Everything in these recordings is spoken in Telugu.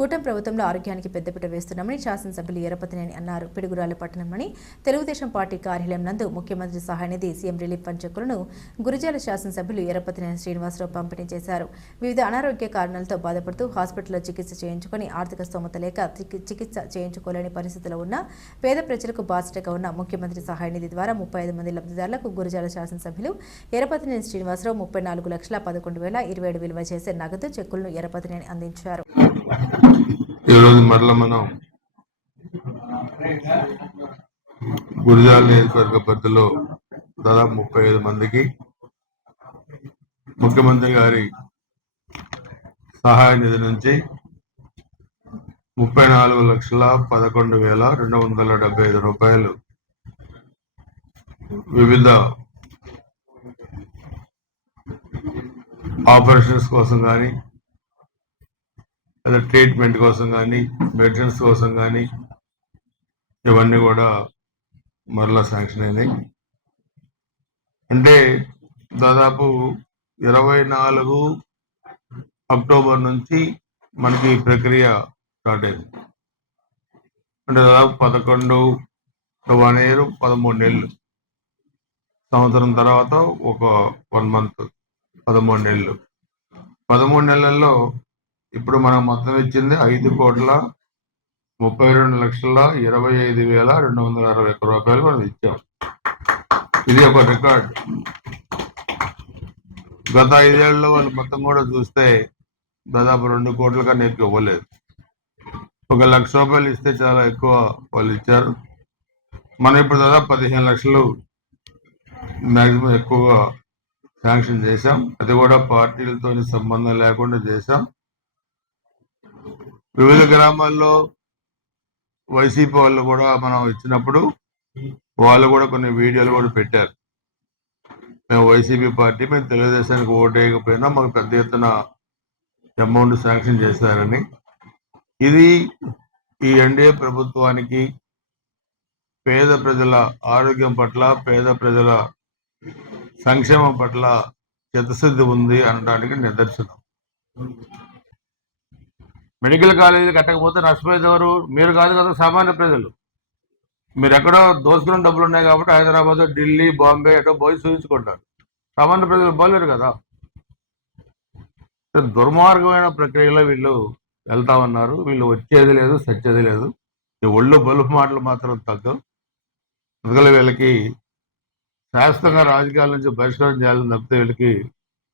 కూటమి ప్రభుత్వంలో ఆరోగ్యానికి పెద్దపీట వేస్తున్నామని శాసనసభ్యులు ఎరపతినేని అన్నారు. పిడుగురాలి పట్టణమని తెలుగుదేశం పార్టీ కార్యాలయం నందు ముఖ్యమంత్రి సహాయనిధి సీఎం రిలీఫ్ ఫండ్ చెక్కులను గురుజాల శాసనసభ్యులు ఎరపతినేని శ్రీనివాసరావు పంపిణీ చేశారు. వివిధ అనారోగ్య కారణాలతో బాధపడుతూ హాస్పిటల్లో చికిత్స చేయించుకొని ఆర్థిక స్తోమత లేక చికిత్స చేయించుకోలేని పరిస్థితిలో ఉన్న పేద ప్రజలకు బాధ్యతగా ఉన్న ముఖ్యమంత్రి సహాయ నిధి ద్వారా ముప్పై ఐదు మంది లబ్ధిదారులకు గురుజాల శాసనసభ్యులు ఎరపతినేని శ్రీనివాసరావు ముప్పై నాలుగు లక్షల పదకొండు వేల ఇరవై ఏడు విలువ చేసే నగదు చెక్కులను ఎరపతినేని అందించారు. ఈరోజు మరల మనం గురిజాల నియోజకవర్గ పరిధిలో దాదాపు ముప్పై ఐదు మందికి ముఖ్యమంత్రి గారి సహాయ నిధి నుంచి ముప్పై నాలుగు లక్షల పదకొండు వేల రెండు వందల డెబ్బై ఐదు రూపాయలు వివిధ ఆపరేషన్స్ కోసం కానీ లేదా ట్రీట్మెంట్ కోసం కానీ మెడిసిన్స్ కోసం కానీ ఇవన్నీ కూడా మరలా శాంక్షన్ అయినాయి. అంటే దాదాపు ఇరవై నాలుగు అక్టోబర్ నుంచి మనకి ఈ ప్రక్రియ స్టార్ట్ అయింది. అంటే దాదాపు పదకొండు వన్ ఇయర్ పదమూడు నెలలు. సంవత్సరం తర్వాత ఒక వన్ మంత్ పదమూడు నెలలు. పదమూడు నెలల్లో ఇప్పుడు మనం మొత్తం ఇచ్చింది ఐదు కోట్ల ముప్పై రెండు లక్షల ఇరవై ఐదు వేల రెండు వందల అరవై ఒక్క రూపాయలు మనం ఇచ్చాం. ఇది ఒక రికార్డ్. గత ఐదేళ్ళలో వాళ్ళు మొత్తం కూడా చూస్తే దాదాపు రెండు కోట్ల కన్నా ఎక్కువ ఇవ్వలేదు. ఒక లక్ష రూపాయలు ఇస్తే చాలా ఎక్కువ వాళ్ళు ఇచ్చారు. మనం ఇప్పుడు దాదాపు పదిహేను లక్షలు మ్యాక్సిమం ఎక్కువగా శాంక్షన్ చేశాం. అది కూడా పార్టీలతో సంబంధం లేకుండా చేశాం. వివిధ గ్రామాల్లో వైసీపీ వాళ్ళు కూడా మనం ఇచ్చినప్పుడు వాళ్ళు కూడా కొన్ని వీడియోలు కూడా పెట్టారు. మేము వైసీపీ పార్టీ మేము తెలుగుదేశానికి ఓటేయకపోయినా మాకు పెద్ద ఎత్తున అమౌంట్ శాంక్షన్ చేశారని. ఇది ఈ ఎన్డీఏ ప్రభుత్వానికి పేద ప్రజల ఆరోగ్యం పట్ల పేద ప్రజల సంక్షేమం పట్ల చిత్తశుద్ధి ఉంది అనడానికి నిదర్శనం మెడికల్ కాలేజీ కట్టకపోతే నష్టపోయేది ఎవరు? మీరు కాదు కదా సామాన్య ప్రజలు. మీరు ఎక్కడో దోసుకున్న డబ్బులు ఉన్నాయి కాబట్టి హైదరాబాద్ ఢిల్లీ బాంబే ఎటో పోయి చూపించుకుంటారు సామాన్య ప్రజలు పోలేరు కదా. దుర్మార్గమైన ప్రక్రియలో వీళ్ళు వెళ్తా ఉన్నారు. వీళ్ళు వచ్చేది లేదు సచ్చేది లేదు. ఈ ఒళ్ళు బలుపు మాటలు మాత్రం తగ్గవు. అందుకని వీళ్ళకి శాశ్వతంగా రాజకీయాల నుంచి బహిష్కారం చేయాలని తప్పితే వీళ్ళకి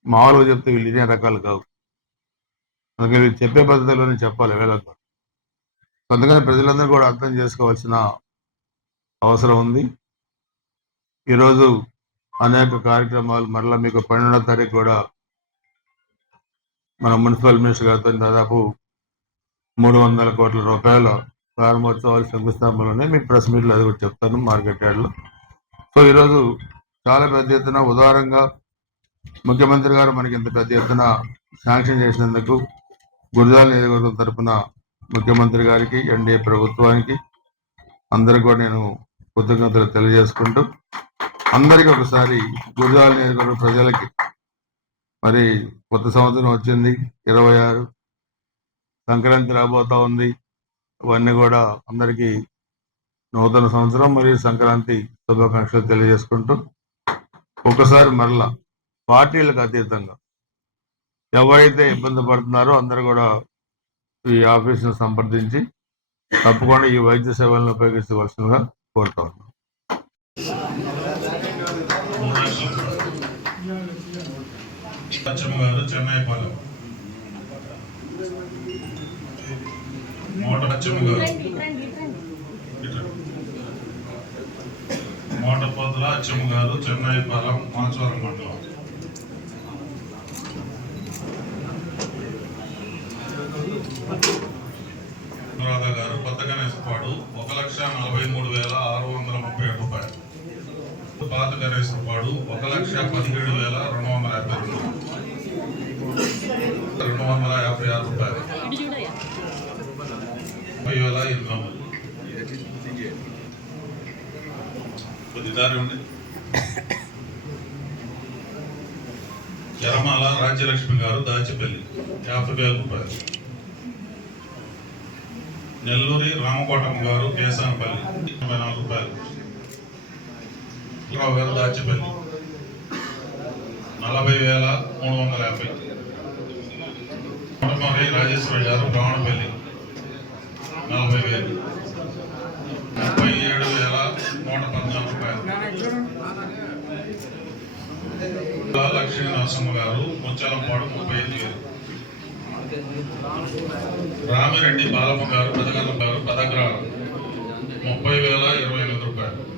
మామూలుగా చెప్తే వీళ్ళు ఇదే రకాలు కావు. అందుకని వీళ్ళు చెప్పే పద్ధతిలోనే చెప్పాలి వీళ్ళకు అందుకని ప్రజలందరూ కూడా అర్థం చేసుకోవాల్సిన అవసరం ఉంది. ఈరోజు అనేక కార్యక్రమాలు మరలా మీకు పన్నెండో తారీఖు కూడా మన మున్సిపల్ మినిస్టర్ గారితో దాదాపు మూడు వందల కోట్ల రూపాయల ప్రారంభోత్సవాలు శంకుస్థాపనలోనే మీకు ప్రెస్ మీట్లో అది కూడా చెప్తాను మార్కెట్ యార్డ్లో సో ఈరోజు చాలా పెద్ద ఎత్తున ఉదారంగా ముఖ్యమంత్రి గారు మనకి ఇంత పెద్ద ఎత్తున శాంక్షన్ చేసినందుకు గురుజాల నియోజకవర్గం తరపున ముఖ్యమంత్రి గారికి ఎన్డీఏ ప్రభుత్వానికి అందరికి కూడా నేను కృతజ్ఞతలు తెలియజేసుకుంటూ అందరికీ ఒకసారి గురుజాల నియోజకవర్గ ప్రజలకి. మరి కొత్త సంవత్సరం వచ్చింది ఇరవై ఆరు. సంక్రాంతి రాబోతా ఉంది. ఇవన్నీ కూడా అందరికీ నూతన సంవత్సరం మరియు సంక్రాంతి శుభాకాంక్షలు తెలియజేసుకుంటూ ఒకసారి మరలా పార్టీలకు అతీతంగా ఎవరైతే ఇబ్బంది పడుతున్నారో అందరూ కూడా ఈ ఆఫీసును సంప్రదించి తప్పకుండా ఈ వైద్య సేవలను ఉపయోగించవలసిందిగా కోరుతా ఉన్నాను లక్ష్మ గారు చెన్నై పాలెం. మోట లక్ష్మ గారు ఇట్లా. మోట పోతుల అచ్చమ్మ గారు చెన్నై పాలెం మాచవరం మండలం అనురాధ గారు కొత్త ఒక లక్ష నలభై మూడు వేల ఆరు వందల ముప్పై ఏడు రూపాయలు. పాత గణేశపాడు ఒక లక్ష పదిహేడు వేల రెండు వందల యాభై రెండు రెండు వందల యాభై ఆరు రూపాయలు. ముప్పై వేల ఎనిమిది కొద్ది దారి ఉంది యరమాల రాజ్యలక్ష్మి గారు దాచిపల్లి. యాభై వేల రూపాయలు. నెల్లూరి రామకోటమ్మ గారు కేసానపల్లి. ఎనభై నాలుగు రూపాయలు. రావు గారు దాచిపల్లి. నలభై వేల మూడు వందల యాభై. కోటమరి రాజేశ్వరి గారు బ్రాహ్మణపల్లి నలభై వేలు. ముప్పై ఏడు వేల నూట పద్నాలుగు రూపాయలు. లక్ష్మీ నరసింహ గారు ముచ్చలంపాడు ముప్పై ఐదు వేలు. రామిరెడ్డి బాలమ్మ గారు పెదగల్ల గారు పదగ్రాలు ముప్పై వేల ఇరవై ఎనిమిది రూపాయలు.